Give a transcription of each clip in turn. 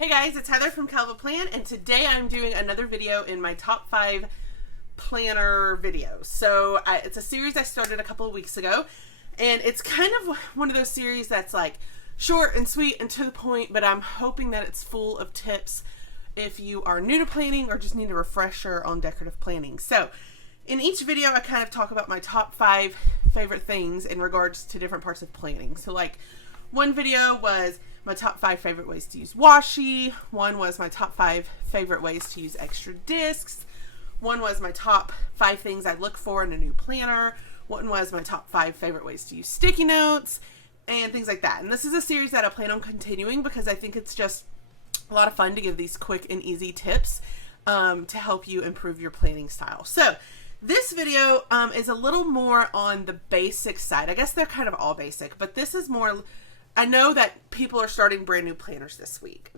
Hey guys, it's Heather from Kell Plan, and today I'm doing another video in my top 5 planner videos. So it's a series I started a couple of weeks ago, and it's kind of one of those series that's like short and sweet and to the point, but I'm hoping that it's full of tips if you are new to planning or just need a refresher on decorative planning. So in each video, I kind of talk about my top 5 favorite things in regards to different parts of planning. So like one video was my top 5 favorite ways to use washi. One was my top 5 favorite ways to use extra discs. One was my top 5 things I look for in a new planner. One was my top 5 favorite ways to use sticky notes and things like that. And this is a series that I plan on continuing because I think it's just a lot of fun to give these quick and easy tips to help you improve your planning style. So this video is a little more on the basic side. I guess they're kind of all basic, but this is more. I know that people are starting brand new planners this week.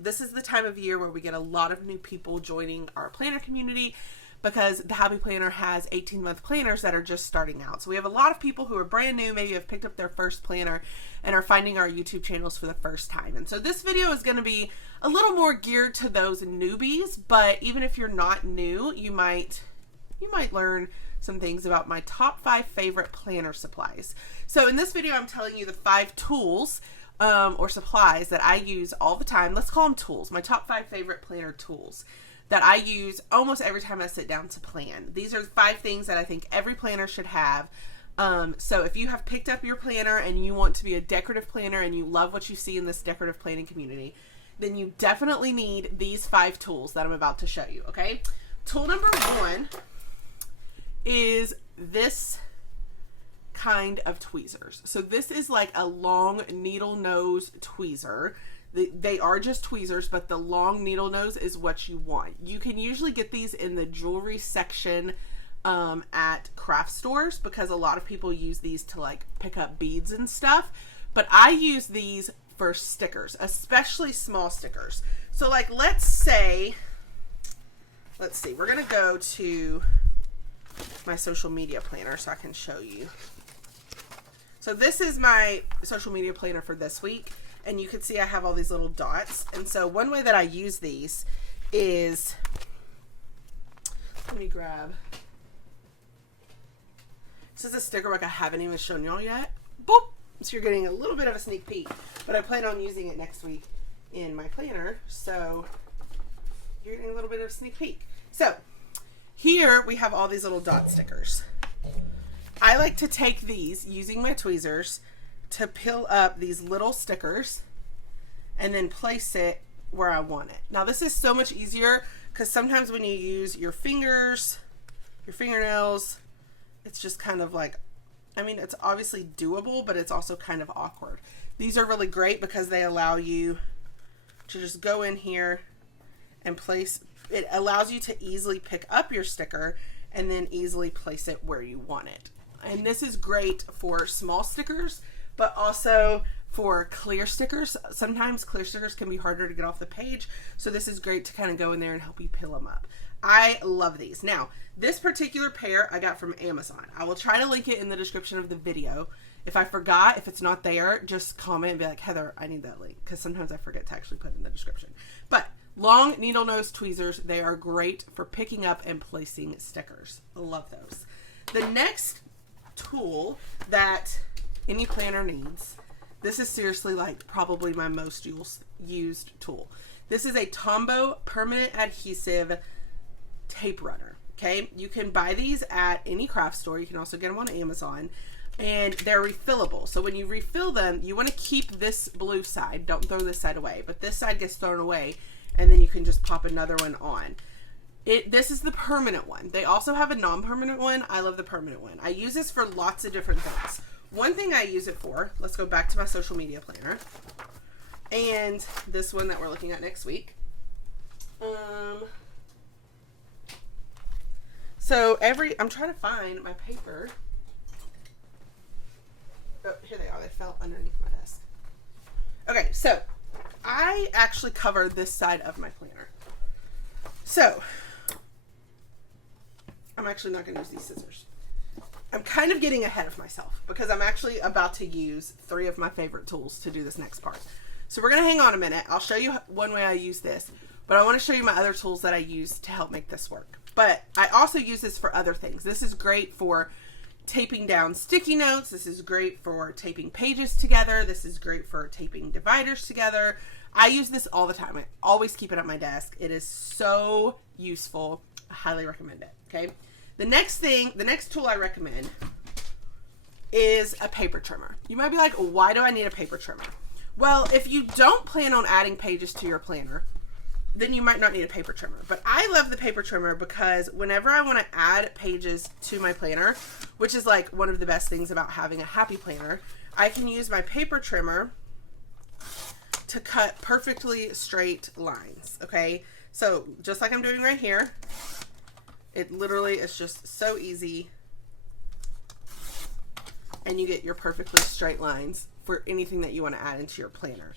This is the time of year where we get a lot of new people joining our planner community because the Happy Planner has 18-month planners that are just starting out. So we have a lot of people who are brand new, maybe have picked up their first planner and are finding our YouTube channels for the first time. And so this video is going to be a little more geared to those newbies, but even if you're not new, you might learn some things about my top 5 favorite planner supplies. So in this video, I'm telling you the 5 tools or supplies that I use all the time. Let's call them tools. My top 5 favorite planner tools that I use almost every time I sit down to plan. These are 5 things that I think every planner should have. So if you have picked up your planner and you want to be a decorative planner and you love what you see in this decorative planning community, then you definitely need these 5 tools that I'm about to show you, okay? Tool number 1 is this kind of tweezers. So this is like a long needle nose tweezer. They are just tweezers, but the long needle nose is what you want. You can usually get these in the jewelry section at craft stores because a lot of people use these to like pick up beads and stuff. But I use these for stickers, especially small stickers. So like let's see, we're gonna go to my social media planner so I can show you. So this is my social media planner for this week, and you can see I have all these little dots. And so one way that I use these is, let me grab, this is a sticker book I haven't even shown y'all yet. Boop! So you're getting a little bit of a sneak peek, but I plan on using it next week in my planner, so you're getting a little bit of a sneak peek. So here we have all these little dot stickers. I like to take these using my tweezers to peel up these little stickers and then place it where I want it. Now this is so much easier because sometimes when you use your fingers, your fingernails, it's just kind of like, I mean, it's obviously doable, but it's also kind of awkward. These are really great because they allow you to just go in here and place. It allows you to easily pick up your sticker and then easily place it where you want it. And this is great for small stickers, but also for clear stickers. Sometimes clear stickers can be harder to get off the page, so this is great to kind of go in there and help you peel them up. I love these. Now, this particular pair I got from Amazon. I will try to link it in the description of the video. If I forgot, if it's not there, just comment and be like, Heather, I need that link, because sometimes I forget to actually put it in the description. But long needle nose tweezers, they are great for picking up and placing stickers. I love those. The next tool that any planner needs, this is seriously like probably my most used tool. This is a Tombow permanent adhesive tape runner. Okay, you can buy these at any craft store. You can also get them on Amazon, and they're refillable. So when you refill them, you want to keep this blue side. Don't throw this side away, but this side gets thrown away, and then you can just pop another one on. This is the permanent one. They also have a non-permanent one. I love the permanent one. I use this for lots of different things. One thing I use it for, let's go back to my social media planner, and this one that we're looking at next week. So I'm trying to find my paper. Oh, here they are. They fell underneath my desk. Okay, so I actually covered this side of my planner. So I'm actually not going to use these scissors. I'm kind of getting ahead of myself because I'm actually about to use 3 of my favorite tools to do this next part. So we're going to hang on a minute. I'll show you one way I use this, but I want to show you my other tools that I use to help make this work. But I also use this for other things. This is great for taping down sticky notes. This is great for taping pages together. This is great for taping dividers together. I use this all the time. I always keep it at my desk. It is so useful. I highly recommend it. Okay. The next tool I recommend is a paper trimmer. You might be like, why do I need a paper trimmer? Well, if you don't plan on adding pages to your planner, then you might not need a paper trimmer. But I love the paper trimmer because whenever I want to add pages to my planner, which is like one of the best things about having a happy planner, I can use my paper trimmer to cut perfectly straight lines. Okay, so just like I'm doing right here, it literally is just so easy, and you get your perfectly straight lines for anything that you want to add into your planner.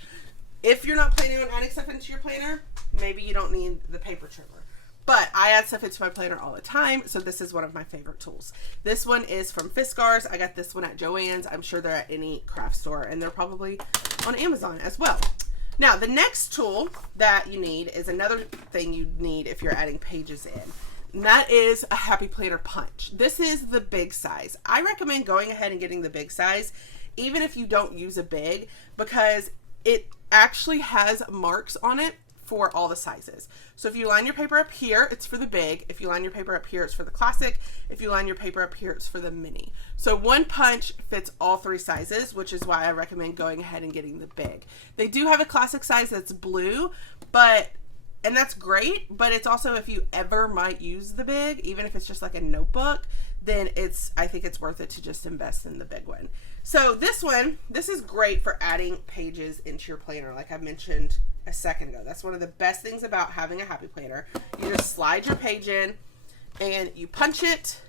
If you're not planning on adding stuff into your planner, maybe you don't need the paper trimmer. But I add stuff into my planner all the time, so this is one of my favorite tools. This one is from Fiskars. I got this one at Joann's. I'm sure they're at any craft store, and they're probably on Amazon as well. Now, the next tool that you need is another thing you need if you're adding pages in, and that is a Happy Planner punch. This is the big size. I recommend going ahead and getting the big size, even if you don't use a big, because it actually has marks on it for all the sizes. So if you line your paper up here, it's for the big. If you line your paper up here, it's for the classic. If you line your paper up here, it's for the mini. So one punch fits all three sizes, which is why I recommend going ahead and getting the big. They do have a classic size that's blue, and that's great, but it's also, if you ever might use the big, even if it's just like a notebook, then I think it's worth it to just invest in the big one. So this is great for adding pages into your planner, like I mentioned a second ago. That's one of the best things about having a Happy Planner. You just slide your page in and you punch it,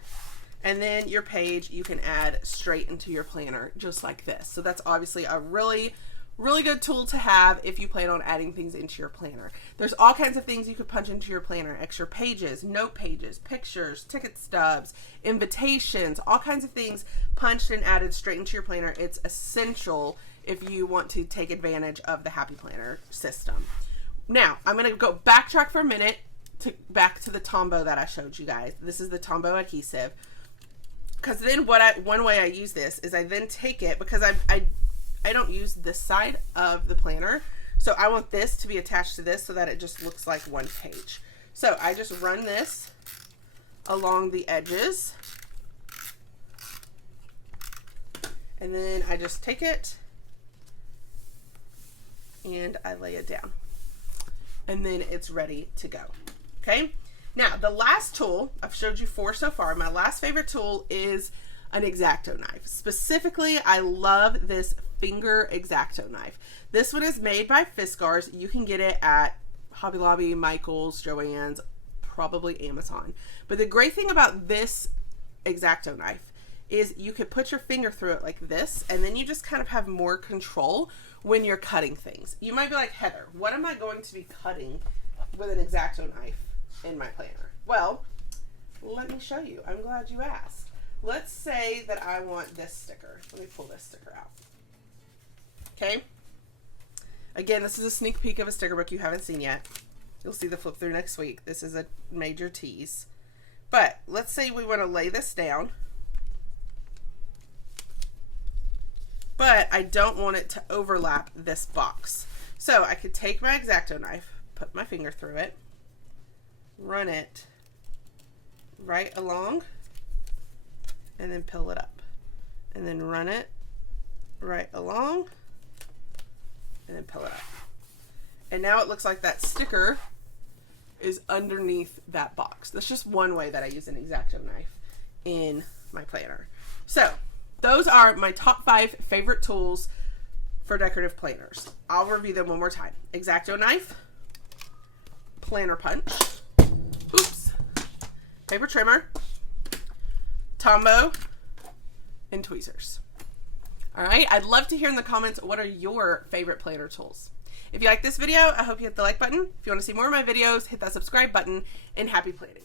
and then your page you can add straight into your planner just like this. So that's obviously a really good tool to have if you plan on adding things into your planner. There's all kinds of things you could punch into your planner: extra pages, note pages, pictures, ticket stubs, invitations, all kinds of things punched and added straight into your planner. It's essential if you want to take advantage of the Happy Planner system. Now, I'm going to go backtrack for a minute back to the Tombow that I showed you guys. This is the Tombow adhesive. Because then one way I use this is I then take it, because I don't use this side of the planner, so I want this to be attached to this so that it just looks like one page. So I just run this along the edges, and then I just take it and I lay it down, and then it's ready to go. Okay, now the last tool, I've showed you 4 so far. My last favorite tool is an X-Acto knife. Specifically, I love this finger X-Acto knife. This one is made by Fiskars. You can get it at Hobby Lobby, Michael's, Joann's, probably Amazon. But the great thing about this X-Acto knife is you could put your finger through it like this, and then you just kind of have more control when you're cutting things. You might be like, Heather, what am I going to be cutting with an X-Acto knife in my planner? Well, let me show you. I'm glad you asked. Let's say that I want this sticker. Let me pull this sticker out. Okay. Again, this is a sneak peek of a sticker book you haven't seen yet. You'll see the flip through next week. This is a major tease. But let's say we want to lay this down, but I don't want it to overlap this box. So I could take my X-Acto knife, put my finger through it, run it right along, and then peel it up, and then run it right along, and then peel it up. And now it looks like that sticker is underneath that box. That's just one way that I use an X-Acto knife in my planner. So those are my top 5 favorite tools for decorative planners. I'll review them one more time. X-Acto knife, planner punch, paper trimmer, Tombow, and tweezers. All right, I'd love to hear in the comments, what are your favorite planner tools? If you like this video, I hope you hit the like button. If you want to see more of my videos, hit that subscribe button, and happy planning.